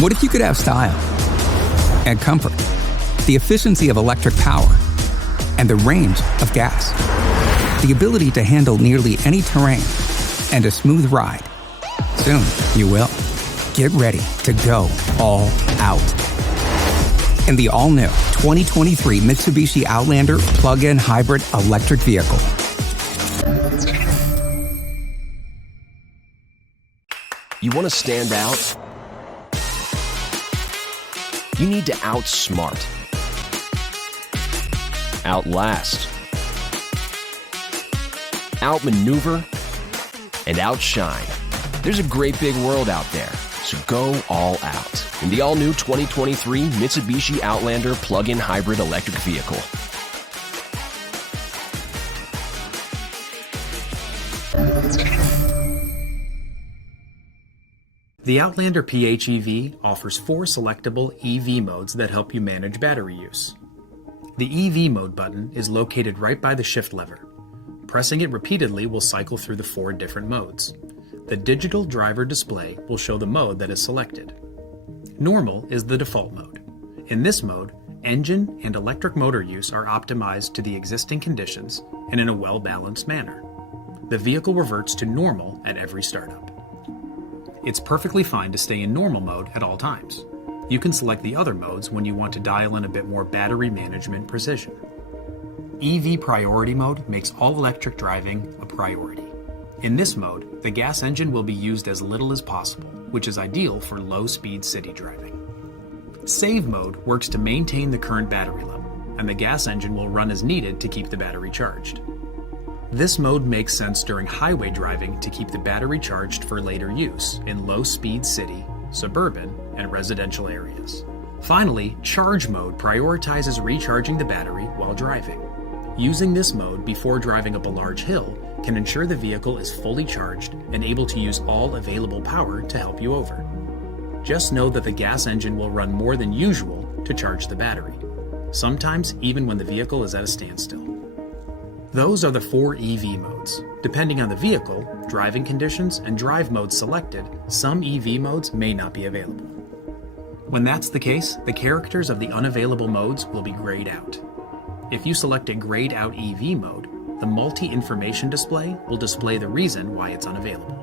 What if you could have style and comfort, the efficiency of electric power, and the range of gas, the ability to handle nearly any terrain, and a smooth ride? Soon, you will. Get ready to go all out in the all-new 2023 Mitsubishi Outlander plug-in hybrid electric vehicle. You want to stand out? You need to outsmart, outlast, outmaneuver, and outshine. There's a great big world out there, so go all out in the all-new 2023 Mitsubishi Outlander plug-in hybrid electric vehicle. The Outlander PHEV offers 4 selectable EV modes that help you manage battery use. The EV mode button is located right by the shift lever. Pressing it repeatedly will cycle through the 4 different modes. The digital driver display will show the mode that is selected. Normal is the default mode. In this mode, engine and electric motor use are optimized to the existing conditions and in a well-balanced manner. The vehicle reverts to normal at every startup. It's perfectly fine to stay in normal mode at all times. You can select the other modes when you want to dial in a bit more battery management precision. EV Priority Mode makes all-electric driving a priority. In this mode, the gas engine will be used as little as possible, which is ideal for low-speed city driving. Save Mode works to maintain the current battery level, and the gas engine will run as needed to keep the battery charged. This mode makes sense during highway driving to keep the battery charged for later use in low-speed city, suburban, and residential areas. Finally, Charge Mode prioritizes recharging the battery while driving. Using this mode before driving up a large hill can ensure the vehicle is fully charged and able to use all available power to help you over. Just know that the gas engine will run more than usual to charge the battery, sometimes even when the vehicle is at a standstill. Those are the 4 EV modes. Depending on the vehicle, driving conditions, and drive modes selected, some EV modes may not be available. When that's the case, the characters of the unavailable modes will be grayed out. If you select a grayed out EV mode, the multi-information display will display the reason why it's unavailable.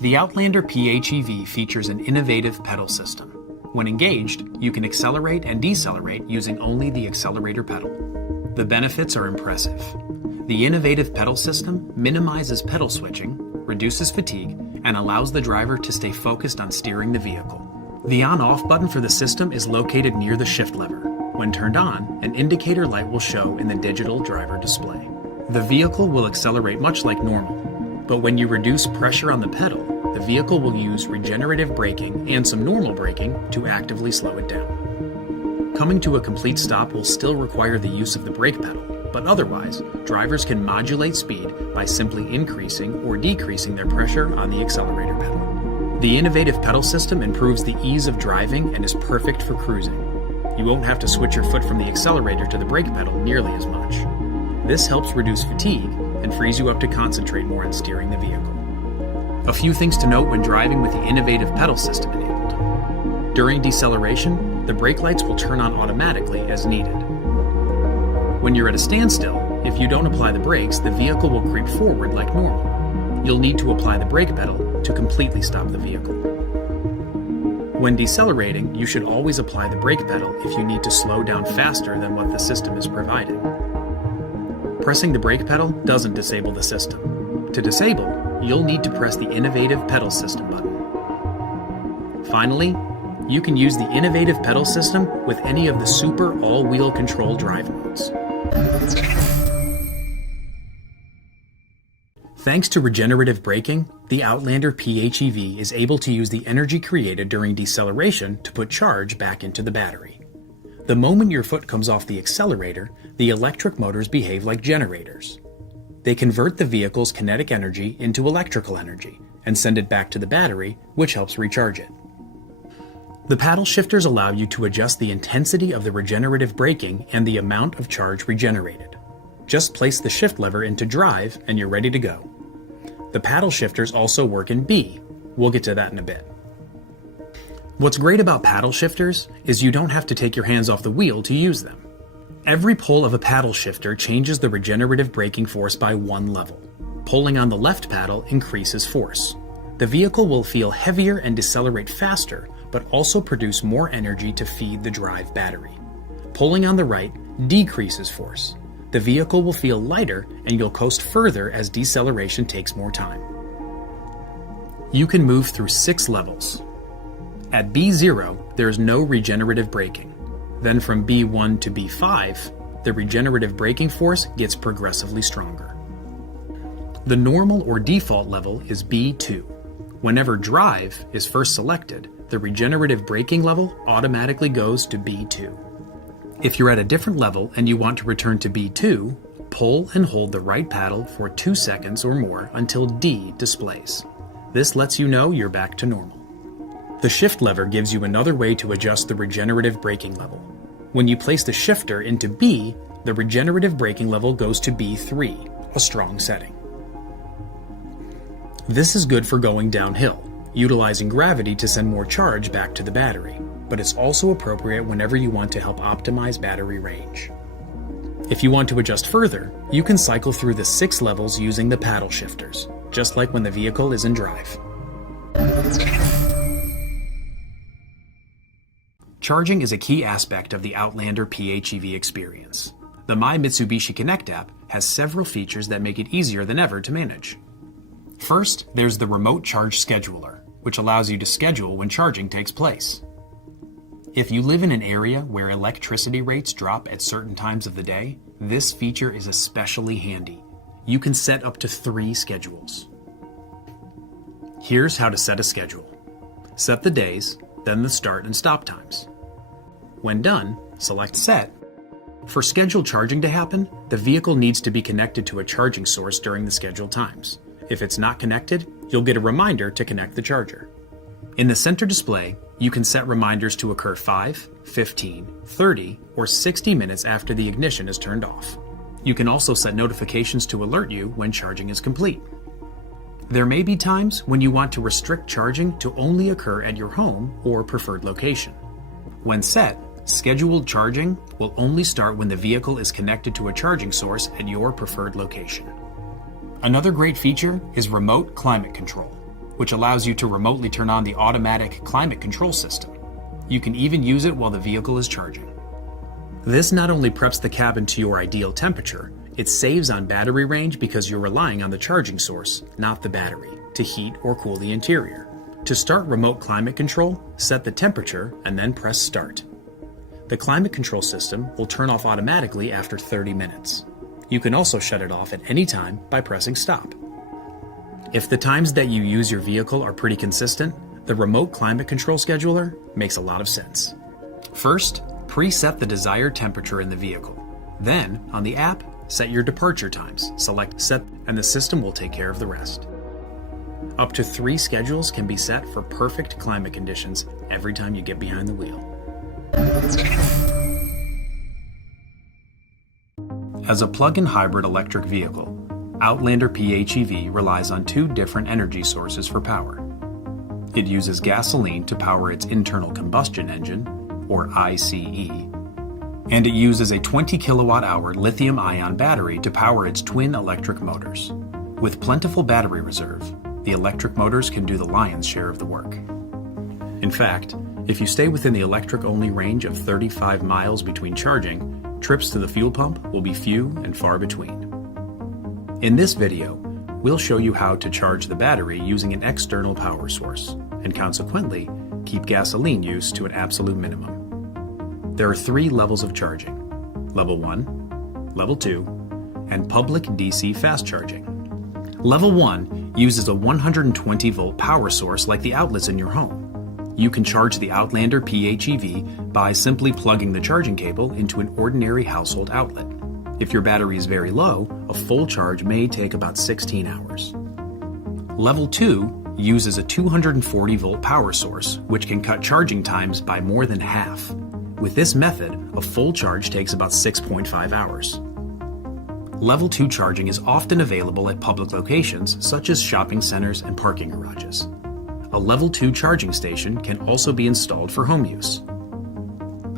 The Outlander PHEV features an innovative pedal system. When engaged, you can accelerate and decelerate using only the accelerator pedal. The benefits are impressive. The innovative pedal system minimizes pedal switching, reduces fatigue, and allows the driver to stay focused on steering the vehicle. The on-off button for the system is located near the shift lever. When turned on, an indicator light will show in the digital driver display. The vehicle will accelerate much like normal, but when you reduce pressure on the pedal, the vehicle will use regenerative braking and some normal braking to actively slow it down. Coming to a complete stop will still require the use of the brake pedal, but otherwise, drivers can modulate speed by simply increasing or decreasing their pressure on the accelerator pedal. The innovative pedal system improves the ease of driving and is perfect for cruising. You won't have to switch your foot from the accelerator to the brake pedal nearly as much. This helps reduce fatigue and frees you up to concentrate more on steering the vehicle. A few things to note when driving with the innovative pedal system enabled. During deceleration, the brake lights will turn on automatically as needed. When you're at a standstill, if you don't apply the brakes, the vehicle will creep forward like normal. You'll need to apply the brake pedal to completely stop the vehicle. When decelerating, you should always apply the brake pedal if you need to slow down faster than what the system is providing. Pressing the brake pedal doesn't disable the system. To disable, you'll need to press the innovative pedal system button. Finally, you can use the innovative pedal system with any of the super all-wheel control drive modes. Thanks to regenerative braking, the Outlander PHEV is able to use the energy created during deceleration to put charge back into the battery. The moment your foot comes off the accelerator, the electric motors behave like generators. They convert the vehicle's kinetic energy into electrical energy and send it back to the battery, which helps recharge it. The paddle shifters allow you to adjust the intensity of the regenerative braking and the amount of charge regenerated. Just place the shift lever into drive and you're ready to go. The paddle shifters also work in B. We'll get to that in a bit. What's great about paddle shifters is you don't have to take your hands off the wheel to use them. Every pull of a paddle shifter changes the regenerative braking force by 1 level. Pulling on the left paddle increases force. The vehicle will feel heavier and decelerate faster, but also produce more energy to feed the drive battery. Pulling on the right decreases force. The vehicle will feel lighter and you'll coast further as deceleration takes more time. You can move through 6 levels. At B0, there is no regenerative braking. Then from B1 to B5, the regenerative braking force gets progressively stronger. The normal or default level is B2. Whenever drive is first selected, the regenerative braking level automatically goes to B2. If you're at a different level and you want to return to B2, pull and hold the right paddle for 2 seconds or more until D displays. This lets you know you're back to normal. The shift lever gives you another way to adjust the regenerative braking level. When you place the shifter into B, the regenerative braking level goes to B3, a strong setting. This is good for going downhill, utilizing gravity to send more charge back to the battery, but it's also appropriate whenever you want to help optimize battery range. If you want to adjust further, you can cycle through the 6 levels using the paddle shifters, just like when the vehicle is in drive. Charging is a key aspect of the Outlander PHEV experience. The My Mitsubishi Connect app has several features that make it easier than ever to manage. First, there's the remote charge scheduler, which allows you to schedule when charging takes place. If you live in an area where electricity rates drop at certain times of the day, this feature is especially handy. You can set up to 3 schedules. Here's how to set a schedule. Set the days, then the start and stop times. When done, select Set. For scheduled charging to happen, the vehicle needs to be connected to a charging source during the scheduled times. If it's not connected, you'll get a reminder to connect the charger. In the center display, you can set reminders to occur 5, 15, 30, or 60 minutes after the ignition is turned off. You can also set notifications to alert you when charging is complete. There may be times when you want to restrict charging to only occur at your home or preferred location. When set, scheduled charging will only start when the vehicle is connected to a charging source at your preferred location. Another great feature is remote climate control, which allows you to remotely turn on the automatic climate control system. You can even use it while the vehicle is charging. This not only preps the cabin to your ideal temperature, it saves on battery range because you're relying on the charging source, not the battery, to heat or cool the interior. To start remote climate control, set the temperature and then press Start. The climate control system will turn off automatically after 30 minutes. You can also shut it off at any time by pressing Stop. If the times that you use your vehicle are pretty consistent, the remote climate control scheduler makes a lot of sense. First, preset the desired temperature in the vehicle. Then, on the app, set your departure times, select Set, and the system will take care of the rest. Up to 3 schedules can be set for perfect climate conditions every time you get behind the wheel. As a plug-in hybrid electric vehicle, Outlander PHEV relies on 2 different energy sources for power. It uses gasoline to power its internal combustion engine, or ICE, and it uses a 20 kilowatt-hour lithium-ion battery to power its twin electric motors. With plentiful battery reserve, the electric motors can do the lion's share of the work. In fact, if you stay within the electric-only range of 35 miles between charging, trips to the fuel pump will be few and far between. In this video, we'll show you how to charge the battery using an external power source, and consequently, keep gasoline use to an absolute minimum. There are 3 levels of charging: Level 1, Level 2, and public DC fast charging. Level 1 uses a 120-volt power source like the outlets in your home. You can charge the Outlander PHEV by simply plugging the charging cable into an ordinary household outlet. If your battery is very low, a full charge may take about 16 hours. Level 2 uses a 240-volt power source, which can cut charging times by more than half. With this method, a full charge takes about 6.5 hours. Level 2 charging is often available at public locations such as shopping centers and parking garages. A Level 2 charging station can also be installed for home use.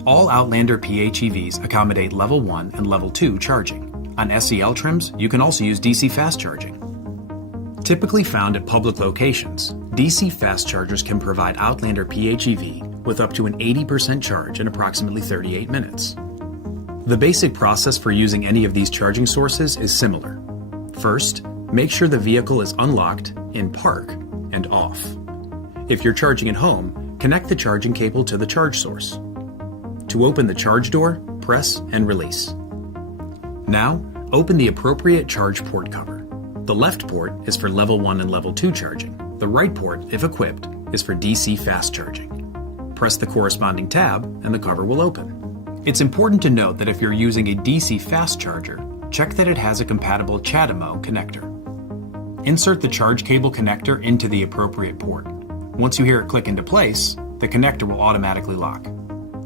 All Outlander PHEVs accommodate Level 1 and Level 2 charging. On SEL trims, you can also use DC fast charging. Typically found at public locations, DC fast chargers can provide Outlander PHEV with up to an 80% charge in approximately 38 minutes. The basic process for using any of these charging sources is similar. First, make sure the vehicle is unlocked, in park, and off. If you're charging at home, connect the charging cable to the charge source. To open the charge door, press and release. Now, open the appropriate charge port cover. The left port is for Level 1 and Level 2 charging. The right port, if equipped, is for DC fast charging. Press the corresponding tab and the cover will open. It's important to note that if you're using a DC fast charger, check that it has a compatible CHAdeMO connector. Insert the charge cable connector into the appropriate port. Once you hear it click into place, the connector will automatically lock,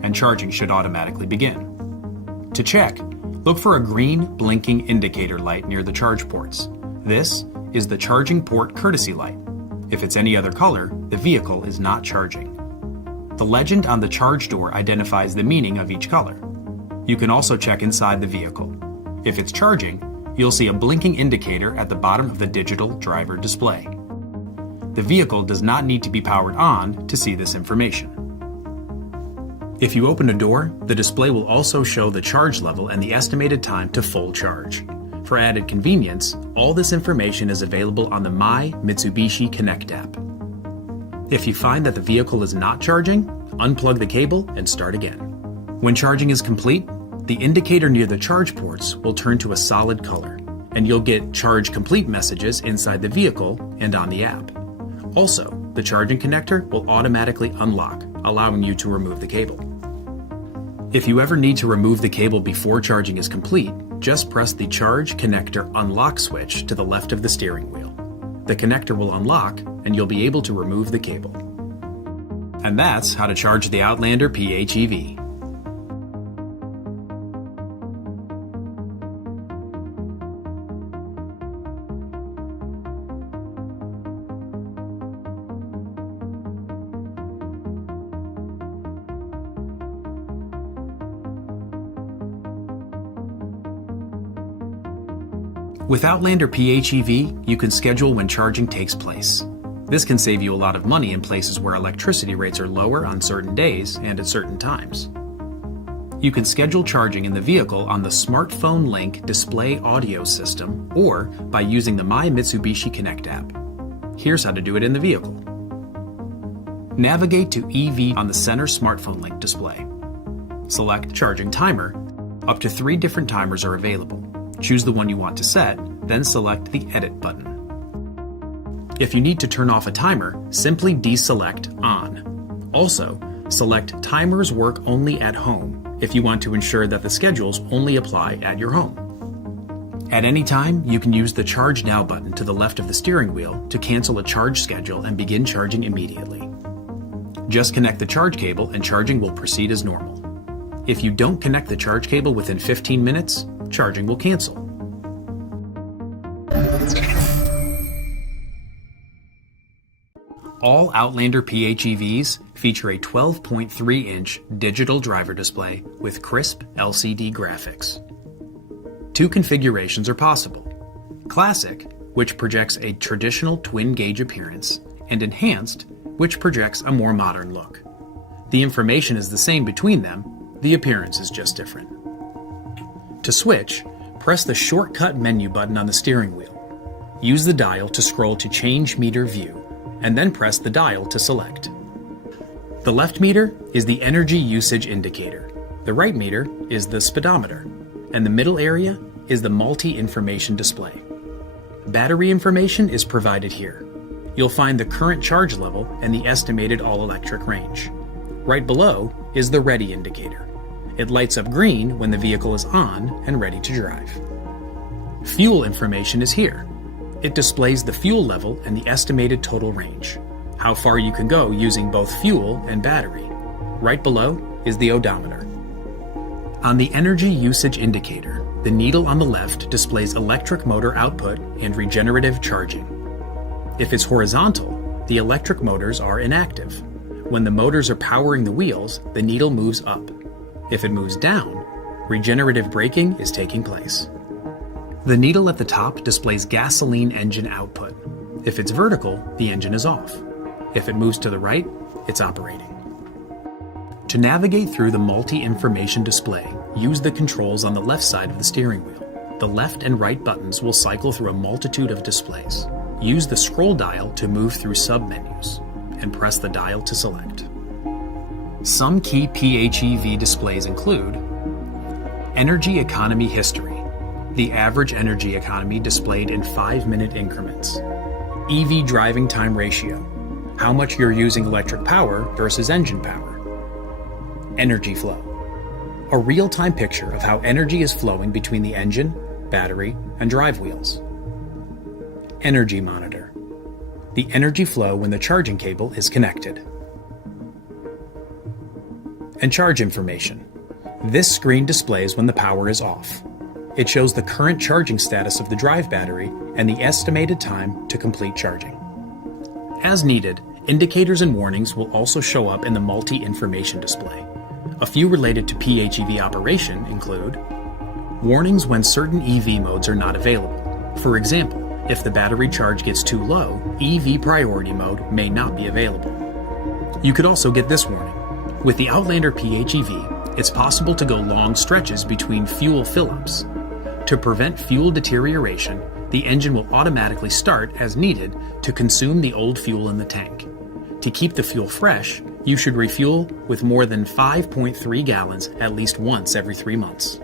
and charging should automatically begin. To check, look for a green blinking indicator light near the charge ports. This is the charging port courtesy light. If it's any other color, the vehicle is not charging. The legend on the charge door identifies the meaning of each color. You can also check inside the vehicle. If it's charging, you'll see a blinking indicator at the bottom of the digital driver display. The vehicle does not need to be powered on to see this information. If you open a door, the display will also show the charge level and the estimated time to full charge. For added convenience, all this information is available on the My Mitsubishi Connect app. If you find that the vehicle is not charging, unplug the cable and start again. When charging is complete, the indicator near the charge ports will turn to a solid color, and you'll get charge complete messages inside the vehicle and on the app. Also, the charging connector will automatically unlock, allowing you to remove the cable. If you ever need to remove the cable before charging is complete, just press the Charge Connector Unlock switch to the left of the steering wheel. The connector will unlock and you'll be able to remove the cable. And that's how to charge the Outlander PHEV. With Outlander PHEV, you can schedule when charging takes place. This can save you a lot of money in places where electricity rates are lower on certain days and at certain times. You can schedule charging in the vehicle on the Smartphone Link display audio system or by using the My Mitsubishi Connect app. Here's how to do it in the vehicle. Navigate to EV on the center Smartphone Link display. Select Charging Timer. Up to 3 different timers are available. Choose the one you want to set, then select the Edit button. If you need to turn off a timer, simply deselect On. Also, select Timers Work Only at Home if you want to ensure that the schedules only apply at your home. At any time, you can use the Charge Now button to the left of the steering wheel to cancel a charge schedule and begin charging immediately. Just connect the charge cable and charging will proceed as normal. If you don't connect the charge cable within 15 minutes, charging will cancel. All Outlander PHEVs feature a 12.3-inch digital driver display with crisp LCD graphics. 2 configurations are possible: Classic, which projects a traditional twin-gauge appearance, and Enhanced, which projects a more modern look. The information is the same between them, the appearance is just different. To switch, press the shortcut menu button on the steering wheel. Use the dial to scroll to Change Meter View, and then press the dial to select. The left meter is the energy usage indicator, the right meter is the speedometer, and the middle area is the multi-information display. Battery information is provided here. You'll find the current charge level and the estimated all-electric range. Right below is the Ready indicator. It lights up green when the vehicle is on and ready to drive. Fuel information is here. It displays the fuel level and the estimated total range, how far you can go using both fuel and battery. Right below is the odometer. On the energy usage indicator, the needle on the left displays electric motor output and regenerative charging. If it's horizontal, the electric motors are inactive. When the motors are powering the wheels, the needle moves up. If it moves down, regenerative braking is taking place. The needle at the top displays gasoline engine output. If it's vertical, the engine is off. If it moves to the right, it's operating. To navigate through the multi-information display, use the controls on the left side of the steering wheel. The left and right buttons will cycle through a multitude of displays. Use the scroll dial to move through sub-menus, and press the dial to select. Some key PHEV displays include energy economy history, the average energy economy displayed in 5-minute increments. EV driving time ratio, how much you're using electric power versus engine power. Energy flow, a real-time picture of how energy is flowing between the engine, battery, and drive wheels. Energy monitor, the energy flow when the charging cable is connected. And charge information. This screen displays when the power is off. It shows the current charging status of the drive battery and the estimated time to complete charging. As needed, indicators and warnings will also show up in the multi-information display. A few related to PHEV operation include warnings when certain EV modes are not available. For example, if the battery charge gets too low, EV priority mode may not be available. You could also get this warning. With the Outlander PHEV, it's possible to go long stretches between fuel fill-ups. To prevent fuel deterioration, the engine will automatically start as needed to consume the old fuel in the tank. To keep the fuel fresh, you should refuel with more than 5.3 gallons at least once every 3 months.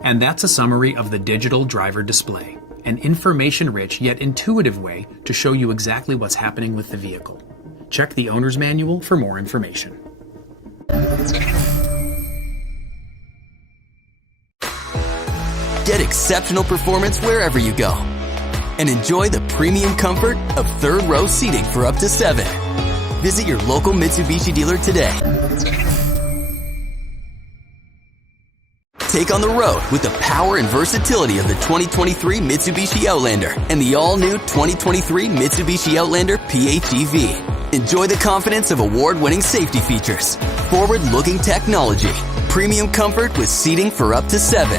And that's a summary of the digital driver display, an information-rich yet intuitive way to show you exactly what's happening with the vehicle. Check the owner's manual for more information. Get exceptional performance wherever you go. And enjoy the premium comfort of third-row seating for up to 7. Visit your local Mitsubishi dealer today. Take on the road with the power and versatility of the 2023 Mitsubishi Outlander and the all-new 2023 Mitsubishi Outlander PHEV. Enjoy the confidence of award-winning safety features, forward-looking technology, premium comfort with seating for up to 7,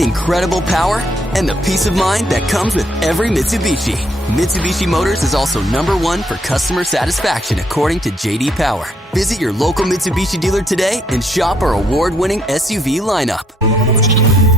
incredible power, and the peace of mind that comes with every Mitsubishi. Mitsubishi Motors is also #1 for customer satisfaction according to J.D. Power. Visit your local Mitsubishi dealer today and shop our award-winning SUV lineup.